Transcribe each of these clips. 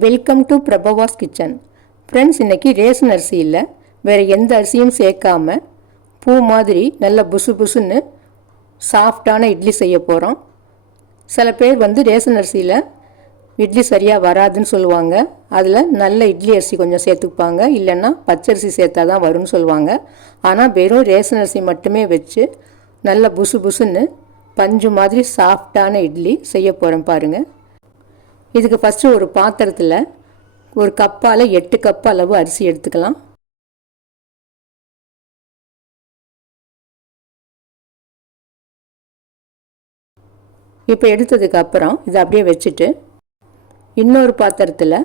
Welcome to Prabavas kitchen. Friends, இன்றைக்கி ration அரிசி இல்லை, வேறு எந்த அரிசியும் சேர்க்காம பூ மாதிரி நல்ல புசு புசுன்னு சாஃப்டான இட்லி செய்ய போகிறோம். சில பேர் ரேஷன் அரிசியில் இட்லி சரியாக வராதுன்னு சொல்லுவாங்க. அதில் நல்ல இட்லி அரிசி கொஞ்சம் சேர்த்துப்பாங்க, இல்லைன்னா பச்சரிசி சேர்த்தா தான் வரும்னு சொல்லுவாங்க. ஆனால் வெறும் ரேஷன் அரிசி மட்டுமே வச்சு நல்ல புசு புசுன்னு பஞ்சு மாதிரி சாஃப்டான இட்லி செய்ய போகிறேன் பாருங்கள். இதுக்கு ஃபஸ்ட்டு ஒரு பாத்திரத்தில் ஒரு கப்பால் 8 கப் அளவு அரிசி எடுத்துக்கலாம். இப்போ எடுத்ததுக்கு அப்புறம் இதை அப்படியே வச்சுட்டு இன்னொரு பாத்திரத்தில்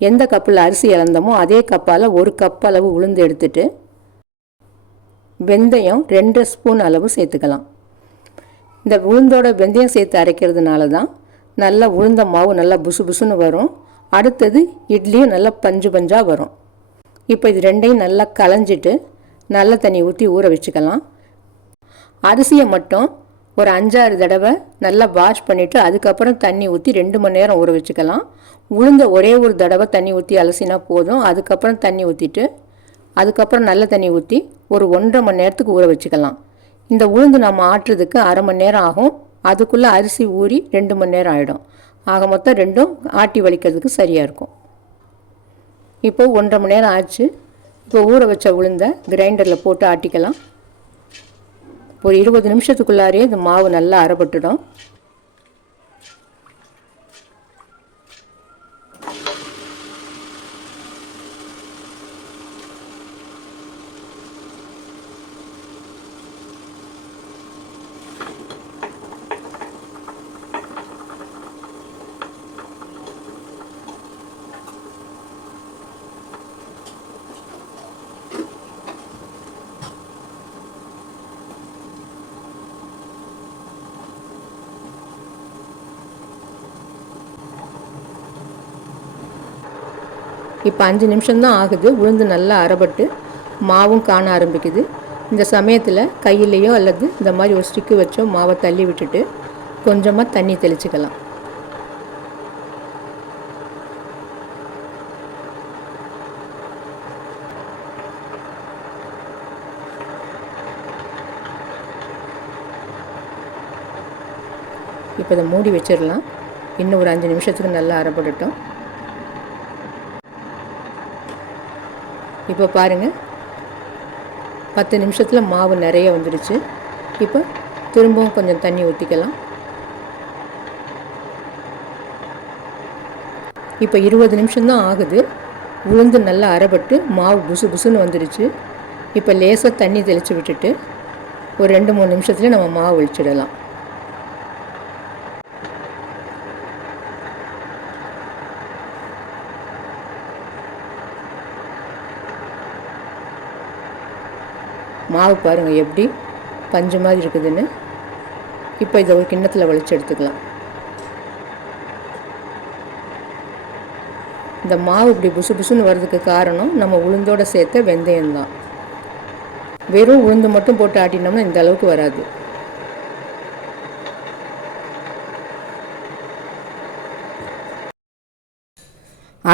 எந்த கப்பில் அரிசி இழந்தமோ அதே கப்பால் 1 கப் அளவு உளுந்து எடுத்துட்டு வெந்தயம் 2 ஸ்பூன் அளவு சேர்த்துக்கலாம். இந்த உளுந்தோட வெந்தயம் சேர்த்து அரைக்கிறதுனால தான் நல்லா உளுந்த மாவு நல்லா புசு புசுன்னு வரும். அடுத்தது இட்லியும் நல்லா பஞ்சு பஞ்சாக வரும். இப்போ இது ரெண்டையும் நல்லா களைஞ்சிட்டு நல்ல தண்ணி ஊற்றி ஊற வச்சுக்கலாம். அரிசியை மட்டும் ஒரு 5-6 தடவை நல்லா வாஷ் பண்ணிவிட்டு அதுக்கப்புறம் தண்ணி ஊற்றி 2 மணி நேரம் ஊற வச்சுக்கலாம். உளுந்த ஒரே ஒரு தடவை தண்ணி ஊற்றி அலசினா போதும். அதுக்கப்புறம் தண்ணி ஊற்றிட்டு அதுக்கப்புறம் நல்ல தண்ணி ஊற்றி ஒரு 1.5 மணி நேரத்துக்கு ஊற வச்சுக்கலாம். இந்த உளுந்து நம்ம ஆட்டுறதுக்கு 1/2 மணி நேரம் ஆகும். அதுக்குள்ளே அரிசி ஊறி 2 மணி நேரம் ஆகிடும். ஆக மொத்தம் ரெண்டும் ஆட்டி வலிக்கிறதுக்கு சரியாக இருக்கும். இப்போது 1.5 மணி நேரம் ஆச்சு. இப்போ ஊற வச்ச உளுந்தை கிரைண்டரில் போட்டு ஆட்டிக்கலாம். ஒரு 20 நிமிஷத்துக்குள்ளாரே இந்த மாவு நல்லா அரைப்பட்டுடும். இப்போ 5 நிமிஷம்தான் ஆகுது. உளுந்து நல்லா அரைப்பட்டு மாவும் காண ஆரம்பிக்குது. இந்த சமயத்தில் கையிலையோ அல்லது இந்த மாதிரி ஒரு ஸ்டிக்கு வச்சோ மாவை தள்ளி விட்டுட்டு கொஞ்சமாக தண்ணி தெளிச்சுக்கலாம். இப்போ இதை மூடி வச்சிடலாம். இன்னும் ஒரு 5 நிமிஷத்துக்கு நல்லா அரைப்படட்டும். இப்போ பாருங்கள், 10 நிமிஷத்தில் மாவு நிறைய வந்துடுச்சு. இப்போ திரும்பவும் கொஞ்சம் தண்ணி ஊற்றிக்கலாம். இப்போ 20 நிமிஷம்தான் ஆகுது. உளுந்து நல்லா அரைப்பட்டு மாவு புசு புசுன்னு வந்துடுச்சு. இப்போ லேசாக தண்ணி தெளித்து விட்டுட்டு ஒரு 2-3 நிமிஷத்துலேயே நம்ம மாவு ஒழிச்சிடலாம். மாவு பாருங்கள் எப்படி பஞ்சு மாதிரி இருக்குதுன்னு. இப்போ இதை ஒரு கிண்ணத்தில் வலிச்சு எடுத்துக்கலாம். இந்த மாவு இப்படி புசு புசுன்னு வர்றதுக்கு காரணம் நம்ம உளுந்தோடு சேர்த்த வெந்தயம்தான். வெறும் உளுந்து மட்டும் போட்டு ஆட்டினோம்னா இந்த அளவுக்கு வராது.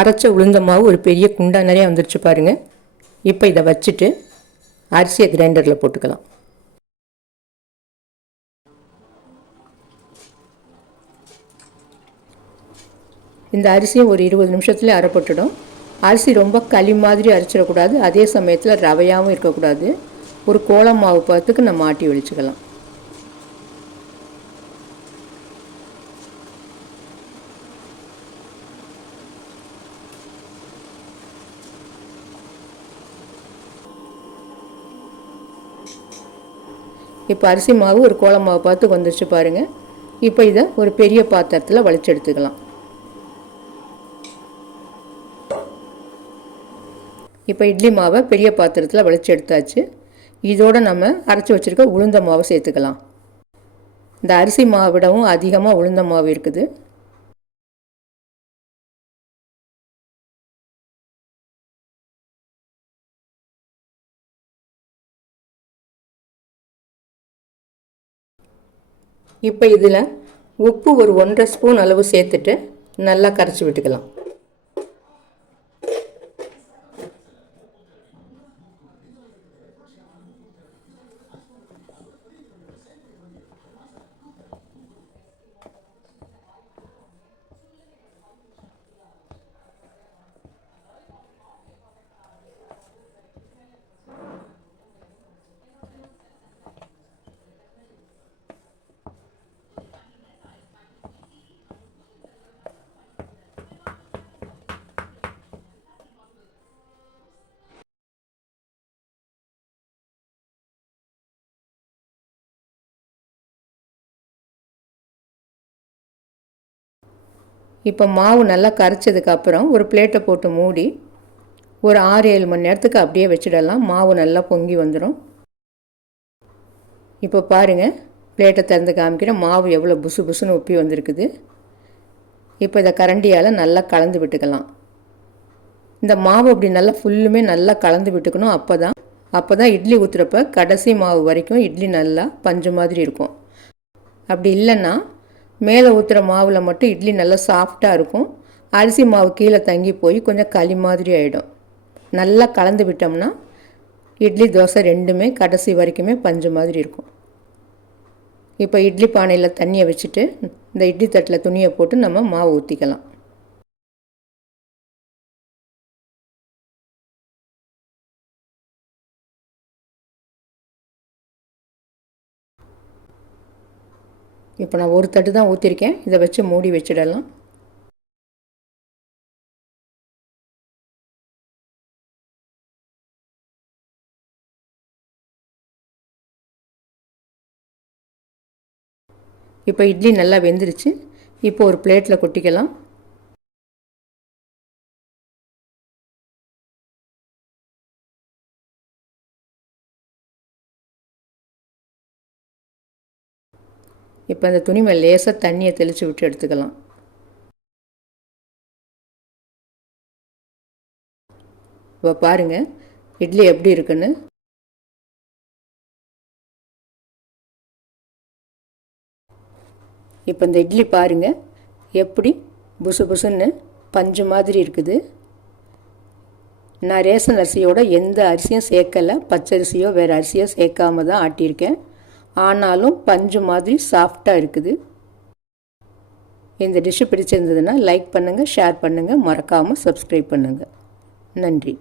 அரைச்ச உளுந்த மாவு ஒரு பெரிய குண்டா நிறைய வந்துருச்சு பாருங்கள். இப்போ இதை வச்சுட்டு அரிசியை கிரைண்டரில் போட்டுக்கலாம். இந்த அரிசியை ஒரு 20 நிமிஷத்துலேயே அரைப்பட்டுடும். அரிசி ரொம்ப களி மாதிரி அரைச்சிடக்கூடாது, அதே சமயத்தில் ரவையாகவும் இருக்கக்கூடாது. ஒரு கோலம் மாவு பார்த்துக்கு நம்ம ஆட்டி ஒழிச்சுக்கலாம். இப்போ அரிசி மாவு ஒரு கோலம் மாவு பார்த்து வந்துருச்சு பாருங்கள். இப்போ இதை ஒரு பெரிய பாத்திரத்தில் வலிச்சு எடுத்துக்கலாம். இப்போ இட்லி மாவை பெரிய பாத்திரத்தில் வலிச்சு எடுத்தாச்சு. இதோடு நம்ம அரைச்சி வச்சுருக்க உளுந்த மாவை சேர்த்துக்கலாம். இந்த அரிசி மாவை விடவும் அதிகமாக உளுந்த மாவு இருக்குது. இப்போ இதில் உப்பு ஒரு 1.5 ஸ்பூன் அளவு சேர்த்துட்டு நல்லா கரைச்சி விட்டுக்கலாம். இப்போ மாவு நல்லா கரைச்சதுக்கப்புறம் ஒரு பிளேட்டை போட்டு மூடி ஒரு 6-7 மணி நேரத்துக்கு அப்படியே வச்சிடலாம். மாவு நல்லா பொங்கி வந்துடும். இப்போ பாருங்கள், பிளேட்டை திறந்து காமிக்கிறேன். மாவு எவ்வளோ புசு புசுன்னு உப்பி வந்திருக்குது. இப்போ இதை கரண்டியால் நல்லா கலந்து விட்டுக்கலாம். இந்த மாவு அப்படி நல்லா ஃபுல்லுமே நல்லா கலந்து விட்டுக்கணும். அப்போ தான் இட்லி ஊற்றுறப்ப கடைசி மாவு வரைக்கும் இட்லி நல்லா பஞ்சு மாதிரி இருக்கும். அப்படி இல்லைன்னா மேலே ஊற்றுற மாவில் மட்டும் இட்லி நல்லா சாஃப்டாக இருக்கும். அரிசி மாவு கீழே தங்கி போய் கொஞ்சம் களி மாதிரி ஆகிடும். நல்லா கலந்து விட்டோம்னா இட்லி தோசை ரெண்டுமே கடைசி வரைக்குமே பஞ்சு மாதிரி இருக்கும். இப்போ இட்லி பானையில் தண்ணியை வச்சுட்டு இந்த இட்லி தட்டில் துணியை போட்டு நம்ம மாவு ஊற்றிக்கலாம். இப்போ நான் ஒரு தட்டு தான் ஊற்றிருக்கேன். இதை வச்சு மூடி வச்சிடலாம். இப்போ இட்லி நல்லா வெந்துருச்சு. இப்போ ஒரு பிளேட்டில் கொட்டிக்கலாம். இப்போ அந்த துணி மேலே லேசாக தண்ணியை தெளித்து விட்டு எடுத்துக்கலாம். இப்போ பாருங்கள் இட்லி எப்படி இருக்குன்னு. இப்போ இந்த இட்லி பாருங்கள் எப்படி புசு புசுன்னு பஞ்சு மாதிரி இருக்குது. நான் ரேஷன் அரிசியோட எந்த அரிசியும் சேர்க்கலை. பச்சரிசியோ வேறு அரிசியோ சேர்க்காம தான் ஆட்டியிருக்கேன். ஆனாலும் பஞ்சு மாதிரி சாஃப்டாக இருக்குது. இந்த டிஷ்ஷு பிடிச்சிருந்ததுன்னா லைக் பண்ணுங்கள், ஷேர் பண்ணுங்கள், மறக்காமல் சப்ஸ்கிரைப் பண்ணுங்கள். நன்றி.